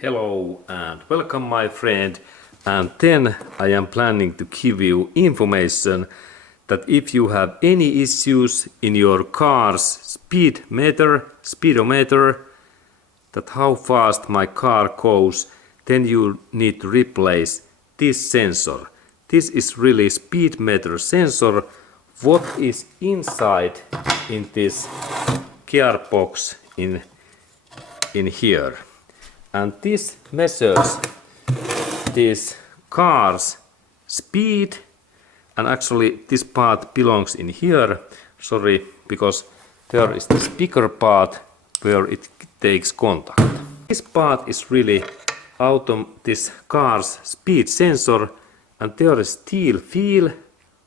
Hello and welcome my friend, and then I am planning to give you information that if you have any issues in your car's speedometer, that how fast my car goes, then you need to replace this sensor. This is really speedometer sensor. What is inside in this gearbox in here? And this measures this car's speed, and actually this part belongs in here. Sorry, because there is this bigger part where it takes contact. This part is really this car's speed sensor, and there is steel feel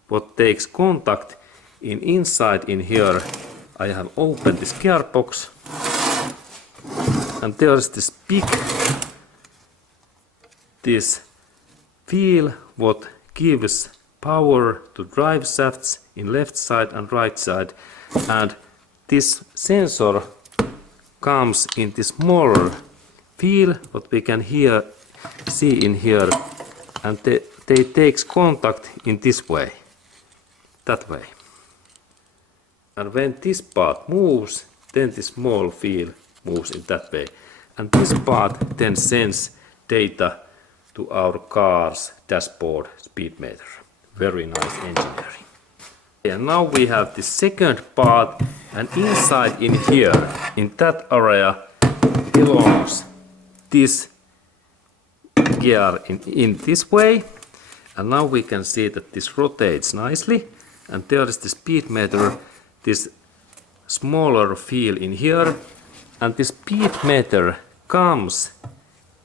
what takes contact inside in here. I have opened this gearbox, and there is this big feel what gives power to drive shafts in left side and right side, and this sensor comes in this smaller feel what we can see in here, and they takes contact in this way, that way, and when this part moves, then the small feel moves in that way, and this part then sends data to our car's dashboard speedometer. Very nice engineering. And now we have the second part, and inside in here, in that area, belongs this gear in this way, and now we can see that this rotates nicely, and there is the speedometer, this smaller feel in here, and the speedometer comes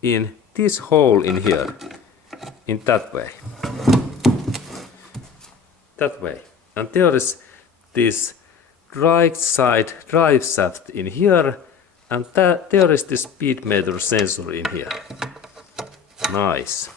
in this hole in here, in that way, and there is this right side drive shaft in here, and there is the speedometer sensor in here. Nice.